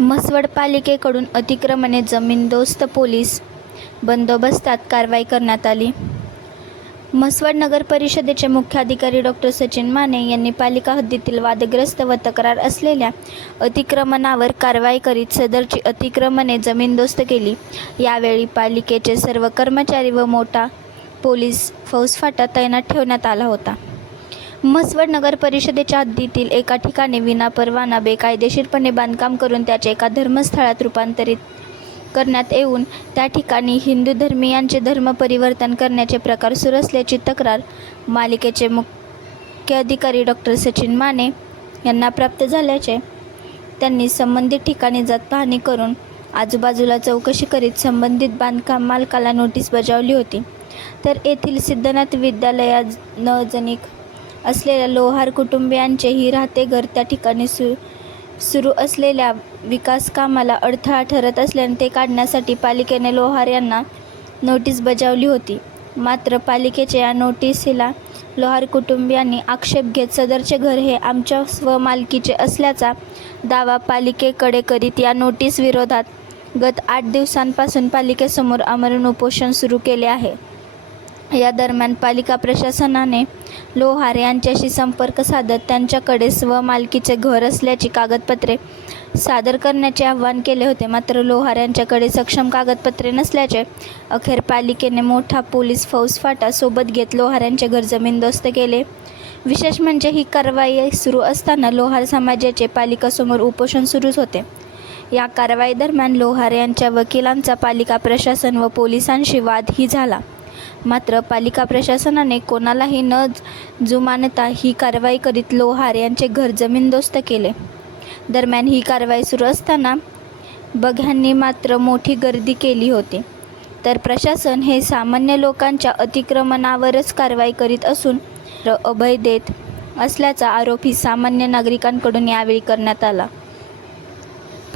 म्हसवड पालिकेकडून अतिक्रमणे जमीनदोस्त पोलीस बंदोबस्तात कारवाई करण्यात आली. म्हसवड नगर परिषदेचे मुख्याधिकारी डॉक्टर सचिन माने यांनी पालिका हद्दीतील वादग्रस्त व तक्रार असलेल्या अतिक्रमणावर कारवाई करीत सदरची अतिक्रमणे जमीनदोस्त केली. यावेळी पालिकेचे सर्व कर्मचारी व मोठा पोलीस फौजफाटा तैनात ठेवण्यात आला होता. म्हसवड नगर परिषदेच्या हद्दीतील एका ठिकाणी विनापरवाना बेकायदेशीरपणे बांधकाम करून त्याचे एका धर्मस्थळात रूपांतरित करण्यात येऊन त्या ठिकाणी हिंदू धर्मीयांचे धर्म परिवर्तन करण्याचे प्रकार सुरू असल्याची तक्रार मालिकेचे मुख्य अधिकारी डॉक्टर सचिन माने यांना प्राप्त झाल्याचे त्यांनी संबंधित ठिकाणी जात पाहणी करून आजूबाजूला चौकशी करीत संबंधित बांधकाम मालकाला नोटीस बजावली होती. तर येथील सिद्धनाथ विद्यालयात नजनिक असलेल्या लोहार कुटुंबियांचेही राहते घर त्या ठिकाणी सु सुरू असलेल्या विकासकामाला अडथळा ठरत असल्याने ते काढण्यासाठी पालिकेने लोहार यांना नोटीस बजावली होती. मात्र पालिकेच्या या नोटीसीला लोहार कुटुंबियांनी आक्षेप घेत सदरचे घर हे आमच्या स्वमालकीचे असल्याचा दावा पालिकेकडे करीत या नोटीस विरोधात गत आठ दिवसांपासून पालिकेसमोर आमरण उपोषण सुरू केले आहे. या दरम्यान पालिका प्रशासनाने लोहार यांच्याशी संपर्क साधत त्यांच्याकडे स्वमालकीचे घर असल्याची कागदपत्रे सादर करण्याचे आवाहन केले होते. मात्र लोहार यांच्याकडे सक्षम कागदपत्रे नसल्याचे अखेर पालिकेने मोठा पोलीस फौजफाटा सोबत घेत लोहार यांचे घर जमीनदोस्त केले. विशेष म्हणजे ही कारवाई सुरू असताना लोहार समाजाचे पालिकासमोर उपोषण सुरूच होते. या कारवाई दरम्यान लोहार यांच्या वकिलांचा पालिका प्रशासन व पोलिसांशी वादही झाला. मात्र पालिका प्रशासनाने कोणालाही न जुमानता ही कारवाई करीत लोहार यांचे घर जमीनदोस्त केले. दरम्यान ही कारवाई सुरू असताना बघ्यांनी मात्र मोठी गर्दी केली होती. तर प्रशासन हे सामान्य लोकांच्या अतिक्रमणावरच कारवाई करीत असून र अभय देत असल्याचा आरोपही सामान्य नागरिकांकडून यावेळी करण्यात आला.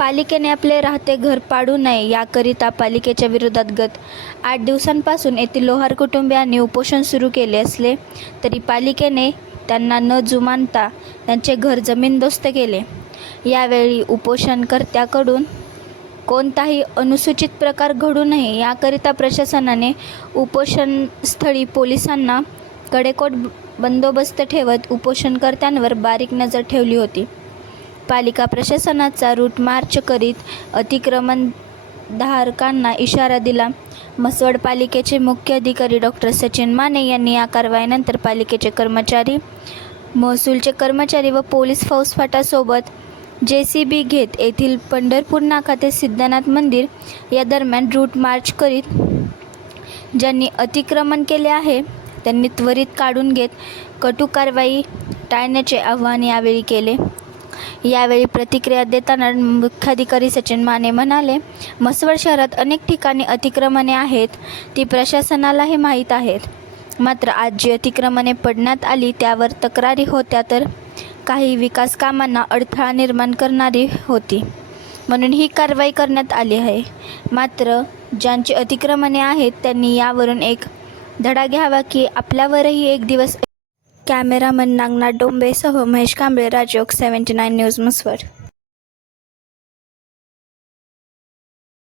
पालिकेने आपले राहते घर पाडू नये याकरिता पालिकेच्या विरोधात गत आठ दिवसांपासून येथील लोहार कुटुंबियांनी उपोषण सुरू केले असले तरी पालिकेने त्यांना न जुमानता त्यांचे घर जमीनदोस्त केले. यावेळी उपोषणकर्त्याकडून कोणताही अनुसूचित प्रकार घडू नये याकरिता प्रशासनाने उपोषणस्थळी पोलिसांना कडेकोट बंदोबस्त ठेवत उपोषणकर्त्यांवर बारीक नजर ठेवली होती. पालिका प्रशासनाचा रूट मार्च करीत अतिक्रमण धारकांना इशारा दिला. म्हसवड पालिकेचे मुख्य अधिकारी डॉक्टर सचिन माने यांनी या कारवाईनंतर पालिकेचे कर्मचारी महसूलचे कर्मचारी व पोलीस फौजफाटासोबत जे सी बी घेत येथील पंढरपूर नाका ते सिद्धनाथ मंदिर या दरम्यान रूट मार्च करीत ज्यांनी अतिक्रमण केले आहे त्यांनी त्वरित काढून घेत कटू कारवाई टाळण्याचे आवाहन यावेळी केले. यावेळी प्रतिक्रिया देताना मुख्याधिकारी सचिन माने म्हणाले म्हसवड शहरात अनेक ठिकाणी अतिक्रमणे आहेत ती प्रशासनालाही माहीत आहेत. मात्र आज जी अतिक्रमणे पडण्यात आली त्यावर तक्रारी होत्या तर काही विकास कामांना अडथळा निर्माण करणारी होती. म्हणून ही कारवाई करण्यात आली आहे. मात्र ज्यांची अतिक्रमणे आहेत त्यांनी यावरून एक धडा घ्यावा की आपल्यावरही एक दिवस cameraman Nagnath डोंबेसह Mahesh Kamble Rajyog seventy nine news Maswad